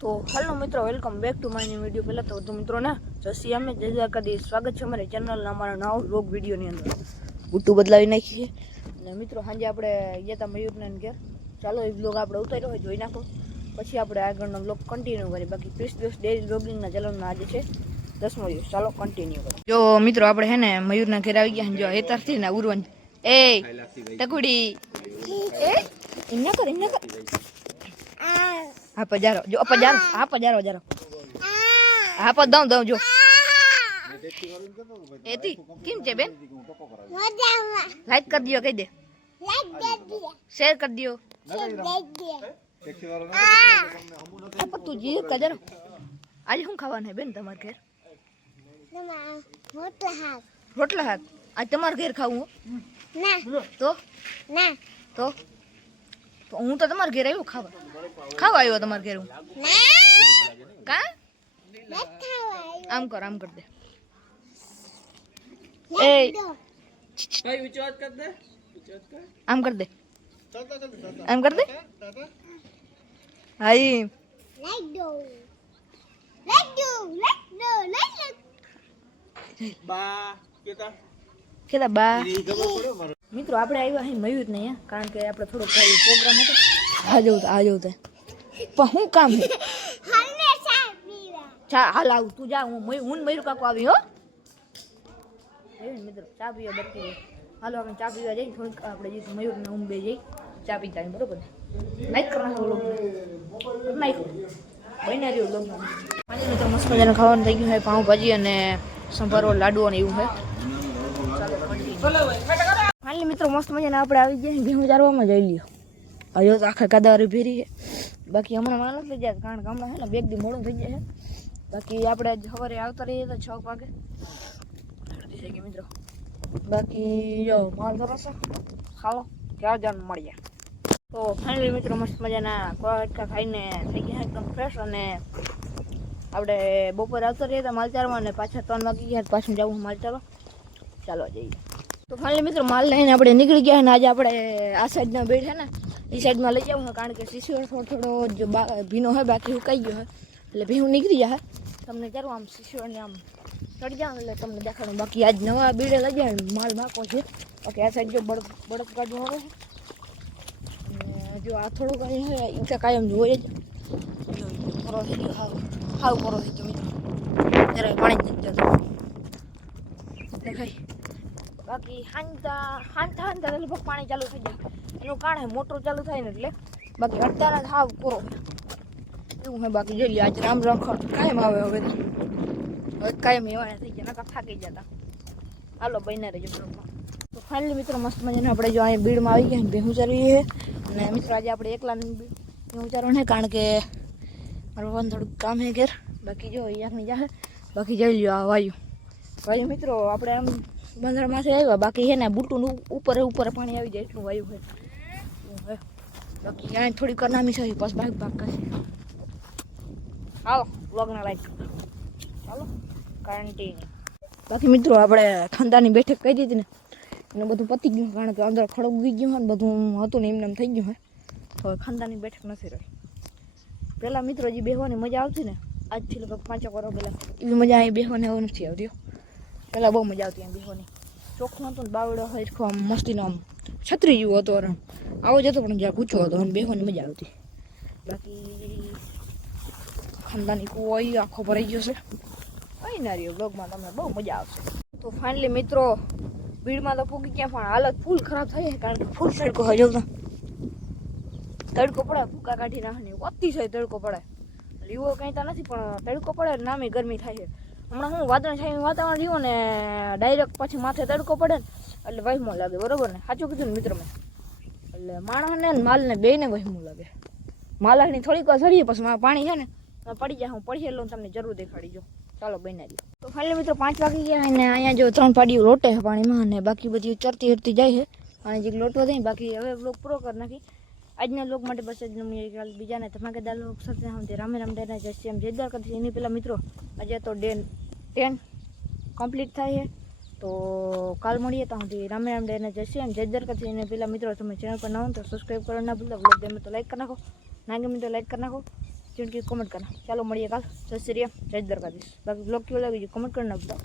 તો હેલો મિત્રો welcome back to my new video પહેલાં તો વધુ મિત્રોને જસી અમે જય કદી સ્વાગત છે અમારી ચેનલના અમારા નવ વ્લોગ વિડીયોની અંદર. બુટ્ટું બદલાવી નાખીએ અને મિત્રો, સાંજે આપણે ગયા હતા મયુરના ઘેર. ચાલો એ બ્લોગ આપણે ઉતાર્યો હોય, જોઈ નાખો. પછી આપણે આગળનો બ્લોગ કન્ટિન્યુ કરીએ. બાકી ત્રીસ દિવસ ડેલી બ્લોગિંગના ચલણના આજે છે દસમો દિવસ. ચાલો કન્ટિન્યુ કરો જો મિત્રો, આપણે હે ને મયુરના ઘેર આવી ગયા જો હેતારથી ને ઉરવન. એ, ટકુડી. એ ઇન્ના કર ઇન્ના કર. હા પજારો જો પજારો હા પજારો પજારો હા પર દઉં દઉં જો. એથી? કેમ છે બેન? લાઈક કરી દો કહી દે. શેર કરી દો તું જી કજારો આજે શું ખાવાનું બેન તમારે ઘેર? રોટલા હાથ. આજ તમારે ઘેર ખાવું તો? ના. તો? હું તો તમારે ઘેર આવ્યો ખાવા ખાવા આવ્યો તમારે ઘેર હું કા આમ કર આમ કર દે એ આમ કર દે આમ કર દે હાઈ કેતા બા મિત્રો આપણે આવ્યા અહીં મયુર જ નહીં કારણ કે આપણે થોડોક પ્રોગ્રામ હતો. આ જવું આ જવું તે. પણ શું કામ છે ચા હાલ આવું તું જા હું હું મયુર કાકો આવી હો. મિત્રો ચા પીવા બરકી હાલો આપણે ચા પીવા જઈએ થોડીક આપણે જઈશું મયુર ને હું બે જઈ. ચા પી જાય બરોબર નાઈક કરવાનું નાખો લોક નાઈક બન્યા રહ્યો લોક આજે મિત્રો મસ્ત મજાનું ખાવાનું થઈ ગયું છે પાઉંભાજી અને સંભારો લાડુ અને એવું છે. ફાઇનલી મિત્રો મસ્ત મજાના આપણે આવી ગયા ભીમ ચારવામાં જઈ લ્યો હજુ તો આખા કાદાવારી ભેરી છે બાકી હમણાં માણસ થઈ જાય કારણ કે હમણાં છે ને બે દી મોડું થઈ જાય છે બાકી આપણે આજ સવારે આવતા રહીએ તો છ વાગે અડધી થઈ ગઈ મિત્રો બાકી જો માલ સરસ છે ખાઓ ક્યાં જવાનું મળીએ તો ફાઇનલી મિત્રો મસ્ત મજાના કોટકા ખાઈને થઈ ગયા એકદમ ફ્રેશ અને આપણે બપોરે આવતા રહીએ તો માલ ચારવા અને પાછા ત્રણ વાગી ગયા પાછું જવું માલ ચારવા ચાલો જઈએ તો ફાઇનલી મિત્રો માલ લઈને આપણે નીકળી ગયા અને આજે આપણે આ સાઈડના બેડ છે ને એ સાઈડમાં લઈ જવું છે કારણ કે શિશિર થોડો થોડો જો બા- ભીનો હોય બાકી સુકાઈ ગયો હોય એટલે ભીનું નીકળી જાય તમને ચાલો આમ શિશિરને આમ ચડી જાવ એટલે તમને દેખાડું બાકી આજ નવા બેડે લઈ જાય ને માલ નાખો છે બાકી આ સાઈડ જો બળદ બળદ કાઢવું આવે છે અને જો આ થોડુંક અહીં હોય એ તો કાયમ જોઈએ જ જો પરો થઈ ગયો હાવ હાવ પરો થઈ ગયો મિત્રો જરાય પાણી જ નથી જતું દેખાય બાકી હાંતા હાંતા હાંતા લગભગ પાણી ચાલુ થઈ જાય એનું કારણ હે મોટર ચાલુ થાય ને એટલે બાકી અત્યારે જ હાવ પૂરો એવું હે બાકી જોઈ લે આજ રામ રખડ કાયમ આવે હવે તો હવે કાયમ એવા થઈ ગયા નકા થાકી જતા હાલો બહીને રહેજો બ્લોગમાં તો ફાઇનલી મિત્રો મસ્ત મજાને આપણે જો અહીંયા બીડમાં આવી ગયા ભેહું ચાલવી છે અને મિત્રો આજે આપણે એકલા ભેહું ચારવાનું છે કારણ કે મારું પણ થોડુંક કામ છે ઘેર બાકી જો અહીંયાની જાહે બાકી જોઈ લ્યો આ વાયુ વાયુ મિત્રો આપણે આમ બંદરમાંથી આવ્યા. બાકી છે ને બુટું ઉપર ઉપર પાણી આવી જાય એટલું વાયુ હોય. બાકી અહીંયા થોડી કરનામી છે, બસ ભાગ ભાગ કરશે. હાલો વ્લોગના લાઈક ચાલો કન્ટિન્યુ બાકી મિત્રો, આપણે ખાનદાની બેઠક કહી દીધી ને. એને બધું પતી ગયું, કારણ કે અંદર ખડક ગયું હોય ને, બધું હતું ને એમને એમ થઈ ગયું હોય. હવે ખાનદાની બેઠક નથી રહી. પહેલાં મિત્રો જે બેહવાની મજા આવતી ને. આજથી લગભગ પાંચેક વર્ષ પહેલાં. એવી મજા અહીં બેહવાની હવે નથી આવતી હો. પહેલાં બહુ મજા આવતી એમ બેહવાની ચોખ્ખું હતું ને બાવડો હરખો આમ મસ્તીનો આમ છત્રી જેવો હતો આમ આવો જતો પણ જ્યાં ઊંચો હતો અને બેહોની મજા આવતી. બાકી ખાનદાની કુવો આખો ભરાઈ ગયો છે. અહીં ના રહ્યો બ્લોગમાં તમને બહુ મજા આવશે. તો ફાઇનલી મિત્રો, ભીડમાં તો પૂકી ગયા પણ હાલત ફૂલ ખરાબ થઈ કારણ કે ફૂલ તડકો હજુ તો. તડકો પડે ભૂકા કાઢી નાખવાની અતિશય તડકો પડે. લીવો કંઈ તો નથી, પણ તડકો પડે નામે ગરમી થાય છે. હમણાં હું વાદળ છાયું વાતાવરણ રહ્યું ને ડાયરેક્ટ પછી માથે તડકો પડે ને, એટલે વહેમો લાગે, બરોબર ને? સાચું કીધું ને મિત્રો મેં? એટલે માણસને ને માલને બેને વહેમું લાગે. માલાની થોડીક વાર સડીએ, પછી મારા પાણી છે ને પડી જાય, હું પડી હું તમને જરૂર દેખાડી જો ચાલો, બનાવી તો ખાલી મિત્રો પાંચ વાગી ગયા અને અહીંયા જો ત્રણ પાડીઓ લોટે છે પાણીમાં અને બાકી બધી ચરતી હરતી જાય છે. અને જે લોટો થઈ બાકી હવે બ્લોક પૂરો કરી નાખી. આજના લોક માટે બસ જ નમી કાલ બીજાને ધમાકેદાર લોક સાથે હું રામે રામ ડેના જશે એમ જેદાર કરતી એની પહેલાં મિત્રો આજે તો ડે ટેન કમ્પ્લીટ થાય છે તો કાલ મળીએ તો સુધી રામે રામ ડેના જશે એમ જેદાર કરતી એને પહેલાં મિત્રો તમે ચેનલ પર ના હો તો સબસ્ક્રાઈબ કરવાનું ના ભૂલતા બ્લોગ ગમે તો લાઈક કરી નાખો ના ગમે તો લાઈક કરી નાખો चैनल की कमेंट करना चलो મળીએ કાલ જય શ્રી રામ જય દ્વારકાધીશ બાકી બ્લોગ કેવો લાગ્યો કમેન્ટ કરી નાખજો